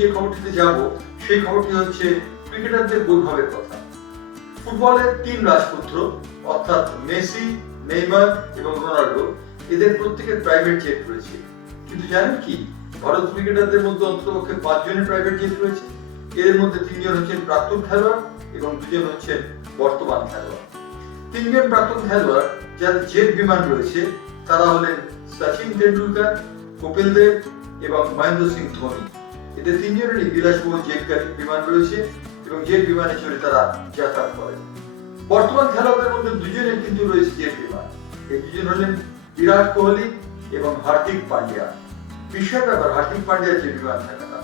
যে খবরটিতে যাব সেই খবরটি হচ্ছে ক্রিকেটারদের বৈভবের কথা। ফুটবলের তিন রাজপুত্র অর্থাৎ মেসি, নেইমার এবং রোনাল্ডো, এদের প্রত্যেকের প্রাইভেট জেট রয়েছে। কিন্তু জানেন কি, ভারত ক্রিকেটারদের মধ্যে অন্ততপক্ষে 5 জনের প্রাইভেট জেট রয়েছে। এদের মধ্যে 3 জন হচ্ছেন প্রাক্তন খেলোয়াড় এবং 2 জন হচ্ছেন বর্তমান খেলোয়াড়। 3 জন প্রাক্তন খেলোয়াড় যাদের জেট বিমান রয়েছে তারা হলেন সচিন তেন্ডুলকর, কপিল দেব এবং মহেন্দ্র সিং ধোনি। এদের 3 জনেরই বিলাসবহুল জেট বিমান রয়েছে এবং জেট বিমানে চড়ে তারা যাতায়াত করেন। বর্তমান খেলোয়াড়দের মধ্যে 2 জনের কিন্তু রয়েছে জেট বিমান। এই 2 জন হলেন বিরাট কোহলি এবং হার্দিক পান্ডিয়া। বিশেষ ব্যাপার, হার্দিক পান্ডিয়ার জেট বিমান থাকে না,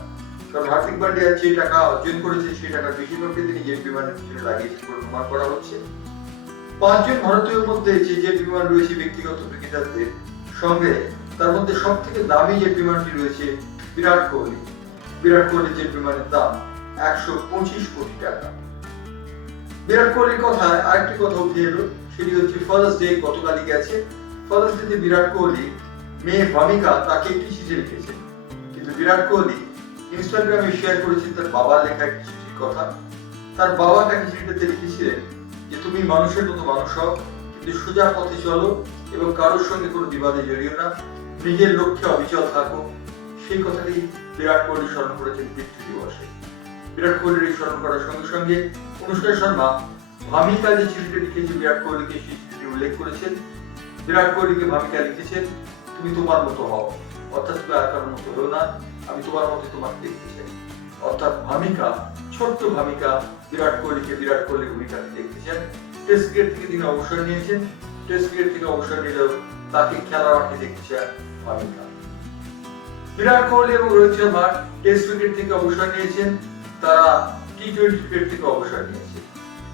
কারণ হার্দিক পান্ডিয়া যে টাকা অর্জন করেছে সেই টাকার বেশিরভাগই তিনি জেট বিমানের পিছনে লাগিয়েছেন বলে অনুমান করা হচ্ছে। 5 জন ভারতীয়ের মধ্যে যে জেট বিমান রয়েছে ব্যক্তিগত ক্রিকেটারদের সঙ্গে, তার মধ্যে সব থেকে দামি জেট বিমানটি রয়েছে বিরাট কোহলি। বিরাট কোহলির জেট বিমানের দাম 125 কোটি টাকা। বিরাট কোহলির কথায় আরেকটি কথা উঠে এলো, সেটি হচ্ছে ফাদার্স ডে গতকালই গেছে। ফাদার্স ডে বিরাট কোহলি মেয়ে ভামিকা তাকে একটি চিঠি লিখেছেন, কিন্তু বিরাট কোহলি ইনস্টাগ্রামে শেয়ার করেছেন তার বাবার লেখা একটি চিঠির কথা। তার বাবা তাকে চিঠিতে লিখেছিলেন যে তুমি মানুষের মতো মানুষ হও, কিন্তু সোজা পথে চলো এবং কারোর সঙ্গে কোনো বিবাদে জড়িও না, নিজের লক্ষ্যে অবিচল থাকো। সেই কথাটি বিরাট কোহলি স্মরণ করেছেন পিতৃ দিবসে। বিরাট কোহলির এই স্মরণ করার সঙ্গে সঙ্গে অনুষ্কা শর্মা ভামিকা যে চিঠিটা লিখেছে বিরাট কোহলিকে, সেই চিঠিটি উল্লেখ করেছেন। বিরাট কোহলিকে ভামিকা লিখেছেন, তুমি তোমার মতো হও, অর্থাৎ তুমি আর কারোর মতো হও না, আমি তোমার মতো তোমাকে দেখতে চাই। অর্থাৎ ভামিকা, ছোট্ট ভামিকা বিরাট কোহলির ভূমিকাতে দেখতে চান। টেস্ট ক্রিকেট থেকে তিনি অবসর নিয়েছেন, টেস্ট ক্রিকেট থেকে অবসর নিলেও তাকে খেলার মাঠে দেখতে চান ভামিকা। বিরাট কোহলি এবং রোহিত শর্মা টেস্ট ক্রিকেট থেকে অবসর নিয়েছেন, তারা টি-20 ক্রিকেট থেকে অবসর নিয়েছে।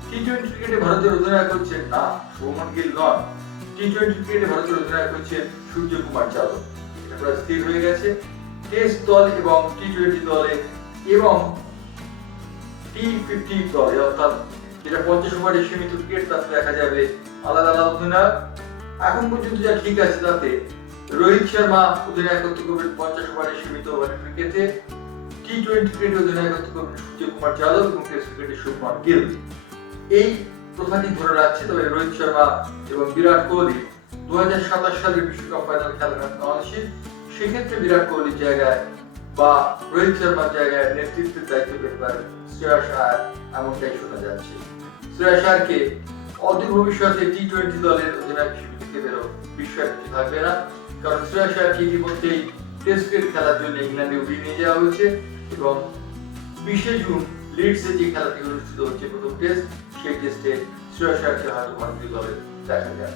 টি-20 ক্রিকেটে ভারতের অধিনায়ক হচ্ছেন না শুভমন গিল নন, টি-20 ক্রিকেটে ভারতের অধিনায়ক হচ্ছেন সূর্যকুমার যাদব। এটা প্রায় স্থির হয়ে গেছে। টেস্ট দল এবং টি-20 দলে এবং টি-50 দলে, অর্থাৎ যেটা 50 ওভারে সীমিত ক্রিকেট, তাতে দেখা যাবে আলাদা আলাদা অধিনায়ক। এখন পর্যন্ত যা ঠিক আছে তাতে রোহিত শর্মা অধিনায়কত্ব করবেন 50 ওভারে সীমিত ওভারের ক্রিকেটে, টি-20 ক্রিকেটে অধিনায়কত্ব করবেন সূর্যকুমার যাদব এবং টেস্ট ক্রিকেটে শুভমন গিল। এই প্রথাটি ধরে রাখছে। তবে রোহিত শর্মা এবং বিরাট কোহলি 2027 সালের বিশ্বকাপ ফাইনাল খেলার অনিশ্চিত। সেক্ষেত্রে বিরাট কোহলির জায়গায় বা রোহিত শর্মার জায়গায় নেতৃত্বের দায়িত্ব পেতে পারেন শ্রেয়াস আয়ার, এমনটাই শোনা যাচ্ছে। শ্রেয়াস আয়ারকে অদূর ভবিষ্যতে টি-20 দলের অধিনায়ক হিসেবে দেখতে পেলেও বিস্ময়ের কিছু থাকবে না, কারণ শ্রেয়াস আয়ারকে ইতিমধ্যেই টেস্ট ক্রিকেট খেলার জন্য ইংল্যান্ডে উড়িয়ে নিয়ে যাওয়া হয়েছে এবং 20 জুন লিডসে যে খেলাটি অনুষ্ঠিত হচ্ছে প্রথম টেস্ট, সেই টেস্টে শ্রেয়াস আয়ারকে হয়তো ভারতীয় দলে দেখা যায়।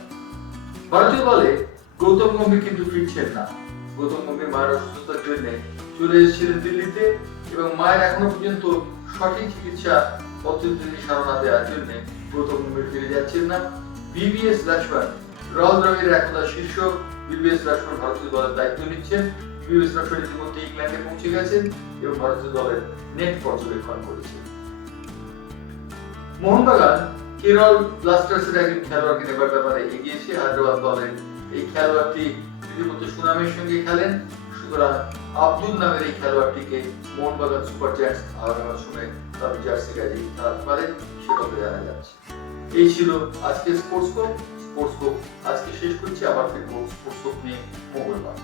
ভারতীয় দলে গৌতম গম্ভীর কিন্তু ফিরছেন না। গৌতম গম্ভীর মায়ের অসুস্থতার জন্য চলে এসেছিলেন দিল্লিতে এবং মায়ের এখনো পর্যন্ত সঠিক চিকিৎসা পদ্ধতি সাধনা দেওয়ার জন্য গৌতম গম্ভীর ফিরে যাচ্ছেন না। ভিভিএস লক্ষ্মণ, রাহুল দ্রাবিড়ের একদা শীর্ষ ভিভিএস লক্ষ্মণ ভারতীয় দলের দায়িত্ব নিচ্ছেন। ভিভিএস লক্ষ্মণ ইতিমধ্যে ইংল্যান্ডে পৌঁছে গেছেন এবং ভারতীয় দলের নেট পর্যবেক্ষণ করেছেন। মোহনবাগান কেরল ব্লাস্টার্সের একজন খেলোয়াড়কে নেবার ব্যাপারে এগিয়েছে। হায়দ্রাবাদ দলের এই খেলোয়াড়টি ইতিমধ্যে সুনামের সঙ্গে খেলেন, সুতরাং আব্দুল নামের এই খেলোয়াড়টিকে মোহনবাগান সুপার জায়ান্টস আগামী মৌসুমে তার জার্সি গায়ে খেলাতে পারে, সে কথা জানা যাচ্ছে। এই ছিল আজকে স্পোর্টস স্কোপ। আজকে শেষ করছি, আবার ফিরবো স্পোর্টস স্কোপ নিয়ে মঙ্গলবার।